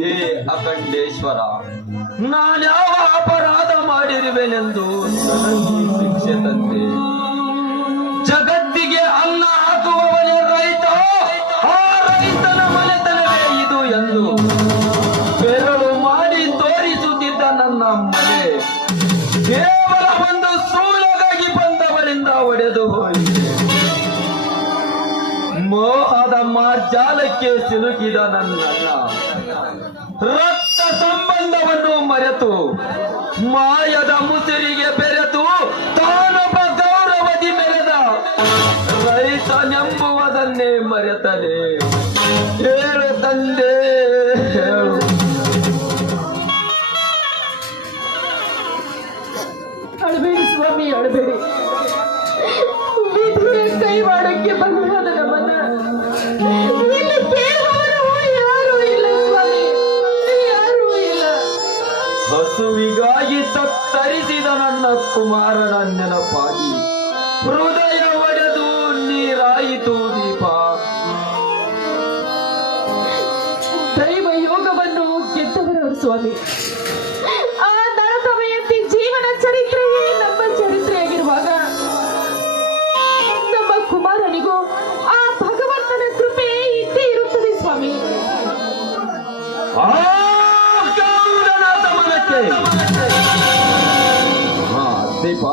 ಹೇ ಅಖಂಡೇಶ್ವರ, ನಾನ್ಯಾವ ಅಪರಾಧ ಮಾಡಿರುವೆನೆಂದು ನನಗೆ ಶಿಕ್ಷೆ ತಂದೆ? ಜಗತ್ತಿಗೆ ಅನ್ನ ಹಾಕುವವನೇ ರೈತ, ಆ ರೈತನ ಮನೆತನವೇ ಇದು ಎಂದು ಬೆರಳು ಮಾಡಿ ತೋರಿಸುತ್ತಿದ್ದ ನನ್ನ ಮನೆ ಕೇವಲ ಒಂದು ಸೂಲಗಾಗಿ ಬಂದವರಿಂದ ಒಡೆದು ಹೋಯಿತು. ಮೋಹದ ಮಾರ್ಜಾಲಕ್ಕೆ ಸಿಲುಕಿದ ನನ್ನನ್ನ ರಕ್ತ ಸಂಬಂಧವನ್ನು ಮರೆತು ಮಾಯದ ಮುಸಿರಿಗೆ ಬೆರೆತು ತಾನೊಬ್ಬ ಗೌರವದಿ ಮೆರೆದ ರೈತನೆಂಬುವುದನ್ನೇ ಮರೆತನೆ. ಹೇಳು ತಂದೆ, ಹೇಳು. ಅಳಬೇಡಿ ಸ್ವಾಮಿ, ಅಳಬೇಡಿ. ವಿಧಿಯ ಕೈವಾಡಕ್ಕೆ ಬಂದಿರೋದ ನಮ್ಮನ್ನ ಇಲ್ಲಿ ಕೇಳುವವರು ಯಾರೂ ಇಲ್ಲ ಸ್ವಾಮಿ, ಯಾರೂ ಇಲ್ಲ. ಹಸುವಿಗಾಗಿ ತತ್ತರಿಸಿದ ನನ್ನ ಕುಮಾರನ ನೆನಪಾಗಿ ಹೃದಯ ಒಡೆದು ನೀರಾಯಿತು ದೀಪ. ದೈವ ಯೋಗವನ್ನು ಗೆದ್ದವರು ಸ್ವಾಮಿ. ಆ ನರತಮಯಂತಿ ಜೀವನ ಚರಿತ್ರೆಯೇ ನಮ್ಮ ಚರಿತ್ರೆಯಾಗಿರುವಾಗ ನಮ್ಮ ಕುಮಾರನಿಗೂ ಆ ಭಗವಂತನ ಕೃಪೆ ಇದ್ದೇ ಇರುತ್ತದೆ ಸ್ವಾಮಿ. ಆ ಗೌರನ ದಮನಕ್ಕೆ. ದೀಪ,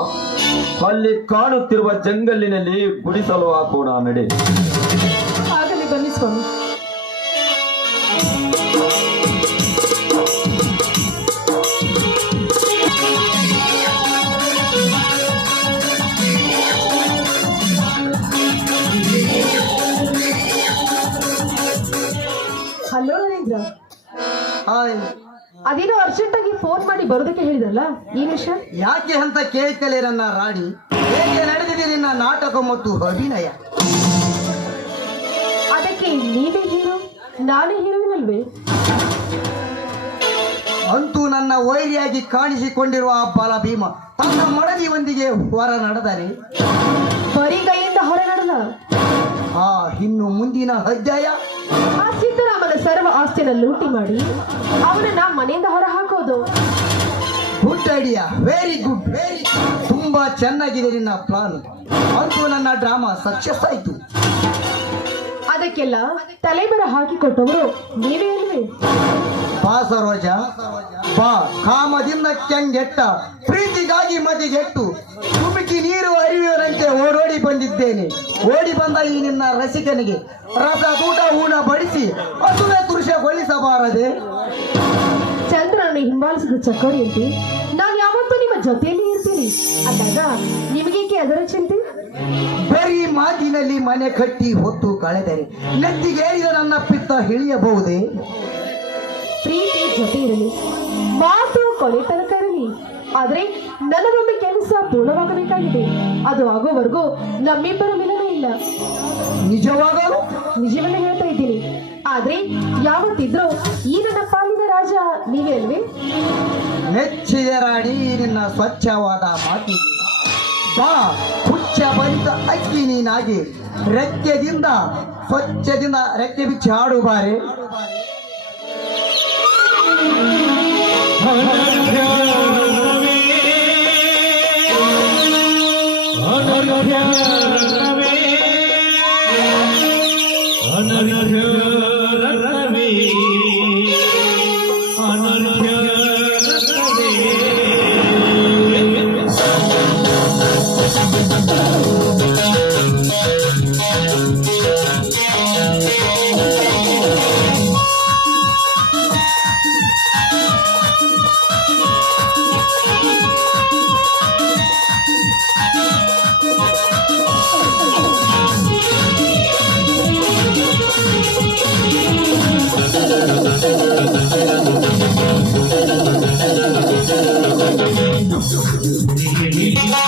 ಅಲ್ಲಿ ಕಾಣುತ್ತಿರುವ ಜಂಗಲಿನಲ್ಲಿ ಗುಡಿಸಲು ಹಾಕೋಣ, ನಡೆ. ಆಗಲಿ, ಬನ್ನಿ ಸ್ವಾಮಿ. ಹಲೋ ನರೇಂದ್ರ, ಅದೇನೋ ಅರ್ಜೆಂಟ್ ಆಗಿ ಫೋನ್ ಮಾಡಿ ಬರೋದಕ್ಕೆ ಹೇಳಿದ್ರಲ್ಲ, ಈ ವಿಷಯ ಯಾಕೆ ಅಂತ ಕೇಳ್ತಲೇ ನನ್ನ ರಾಣಿ? ಹೇಗೆ ನಡೆದಿದೆ ನಿನ್ನ ನಾಟಕ ಮತ್ತು ಅಭಿನಯ? ಅದಕ್ಕೆ ನೀವೇ ಹೀರೋ, ನಾನೇ ಹೀರೋಯಿನಲ್ವೇ? ಅಂತೂ ನನ್ನ ವೈರಿಯಾಗಿ ಕಾಣಿಸಿಕೊಂಡಿರುವ ಆ ಬಾಲ ಭೀಮ ತನ್ನ ಮಡದಿಯೊಂದಿಗೆ ಹೊರ ನಡೆದರೆ ಬರಿಗೈಯಿಂದ ಹೊರ ನಡೆದ ಇನ್ನು ಮುಂದಿನ ಅಧ್ಯಾಯ ಆ ಸಿದ್ದರಾಮನ ಸರ್ವ ಆಸ್ತಿಯನ್ನು ಲೂಟಿ ಮಾಡಿ ಅವನನ್ನ ಮನೆಯಿಂದ ಹೊರ ಹಾಕೋದು. Good idea, very good, very ತುಂಬಾ ಚೆನ್ನಾಗಿದೆ ನಿನ್ನ ಪ್ಲಾನ್. ಅಂತೂ ನನ್ನ ಡ್ರಾಮಾ ಸಕ್ಸಸ್ ಆಯ್ತು. ಅದಕ್ಕೆಲ್ಲ ತಲೆಬರ ಹಾಕಿಕೊಟ್ಟವರು ನೀವೇ ಅಲ್ವೇ? ಬಾ ಸರೋಜ, ಬಾ. ಕಾಮದಿಂದ ಕೆಂಗೆಟ್ಟ ಪ್ರೀತಿಗಾಗಿ ಮದಿಗೆಟ್ಟು ತುಮುಕಿ ನೀರು ಹರಿಯುವಂತೆ ಓಡೋಡಿ ಬಂದಿದ್ದೇನೆ. ಓಡಿ ಬಂದ ಈ ನಿನ್ನ ರಸಿಕನಿಗೆ ರಸ ಊಟ ಊಟ ಬಡಿಸಿ ಅದುವೆ ದೃಶ್ಯಗೊಳಿಸಬಾರದೆ? ಚಂದ್ರನನ್ನು ಹಿಂಬಾಲಿಸಿದ ಚಕೋರಿಯಂತೆ ನಾನು ಯಾವತ್ತೂ ನಿಮ್ಮ ಜೊತೆಯಲ್ಲಿ ಇರ್ತೀನಿ ಅಂದಾಗ ನಿಮಗೇಕೆ ಅದರ ಚಿಂತೆ? ಬರೀ ಮಾತಿನಲ್ಲಿ ಮನೆ ಕಟ್ಟಿ ಹೊತ್ತು ಕಳೆದರೆ ನೆತ್ತಿಗೇರಿದ ನನ್ನ ಪಿತ್ತ ಹಿಳಿಯಬಹುದೇ? ಪ್ರೀತಿ ಜೊತೆ ಇರಲಿ, ಮಾತು ಕೊನೆ ತನಕ ಇರಲಿ. ಆದ್ರೆ ನನ್ನದೊಂದು ಕೆಲಸ ಪೂರ್ಣವಾಗಬೇಕಾಗಿದೆ. ಅದು ಆಗೋವರೆಗೂ ನಮ್ಮಿಬ್ಬರ ಮಿಲನ ಇಲ್ಲ. ನಿಜವಾಗಲು ನಿಜವನ್ನೇ ಹೇಳ್ತಾ ಇದ್ದೀನಿ. ಆದ್ರೆ ಯಾವತ್ತಿದ್ರೂ ಈ ನನ್ನ ಪಾಲಿನ ರಾಜ ನೀವೇ ಅಲ್ವೇ? ಮೆಚ್ಚಿದೆ ರಾಣಿ ನಿನ್ನ ಸ್ವಚ್ಛವಾದ ಮಾತಿಗೆ. ಬಾ, ಹುಚ್ಚ ಬಂದ ಅಕ್ಕಿ ನೀನಾಗಿ ರೆಕ್ಕೆದಿಂದ ಸ್ವಚ್ಛದಿಂದ ರೆಕ್ಕೆ ಬಿಚ್ಚಿ ಹಾಡು ಬಾರೆ. Mira,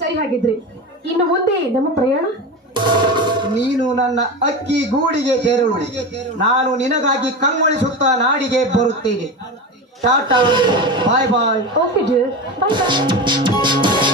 ಸರಿ, ಹಾಗಿದ್ರೆ ಇನ್ನು ಮುಂದೆ ನಮ್ಮ ಪ್ರಯಾಣ. ನೀನು ನನ್ನ ಅಕ್ಕಿ ಗೂಡಿಗೆ ತೆರಳು. ನಾನು ನಿನಗಾಗಿ ಕಂಗೊಳಿಸುತ್ತಾ ನಾಡಿಗೆ ಬರುತ್ತೇನೆ. ಟಾಟಾ, ಬಾಯ್ ಬಾಯ್. ಓಕೆ ಡಿಯರ್, ಬಾಯ್ ಬಾಯ್.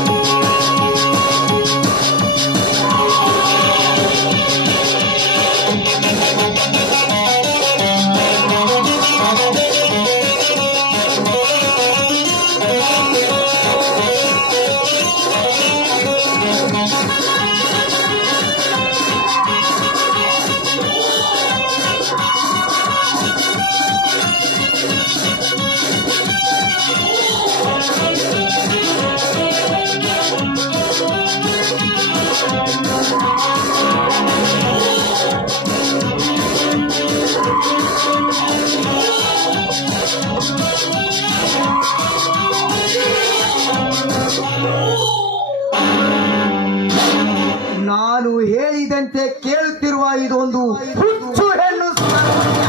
ನಾನು ಹೇಳಿದಂತೆ ಕೇಳುತ್ತಿರುವ ಇದೊಂದು ಹುಚ್ಚು ಹೆಣ್ಣು ಸುಂದರವಲ್ಲ.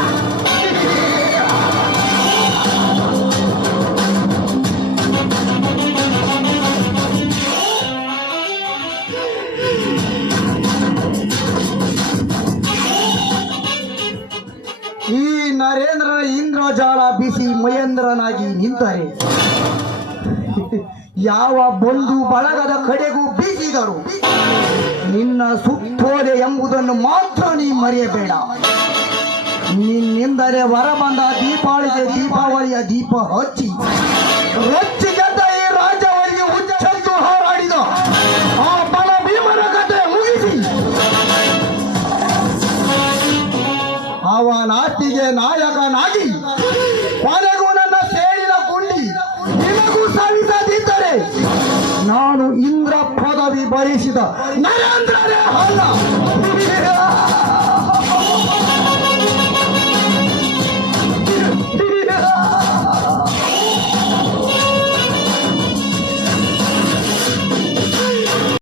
ಈ ನರೇಂದ್ರ ಇಂದ್ರಜಾಲ ಬಿಸಿ ಮಹೇಂದ್ರನಾಗಿ ನಿಂತರೆ ಯಾವ ಬಂಧು ಬಳಗದ ಕಡೆಗೂ ಬೀಸಿದರು ನಿನ್ನ ಸುತ್ತೋದೆ ಎಂಬುದನ್ನು ಮಾತ್ರ ನೀ ಮರೆಯಬೇಡ. ನಿನ್ನಿಂದಲೇ ಹೊರ ಬಂದ ದೀಪಾವಳಿಗೆ ದೀಪಾವಳಿಯ ದೀಪ ಹಚ್ಚಿ ರೊಚ್ಚಿಗೆದ್ದ ಈ ರಾಜ್ಯವರಿಗೆ ಹುಚ್ಚೆದ್ದು ಹೋರಾಡಿದ ಆ ಬಲ ಭೀಮನ ಕತೆ ಮುಗಿಸಿ ಅವನಾತಿಗೆ ನಾಯಕನಾಗಿ ಕೊನೆಗೂ ನನ್ನ ಸೇಡಿನ ಗುಂಡಿ ನಿನಗೂ ಸವಿಸದಿದ್ದರೆ ನಾನು ಇಂದ್ರ ಪದವಿ ಬಯಸಿದ ನರೇಂದ್ರನೇ ಅಲ್ಲ.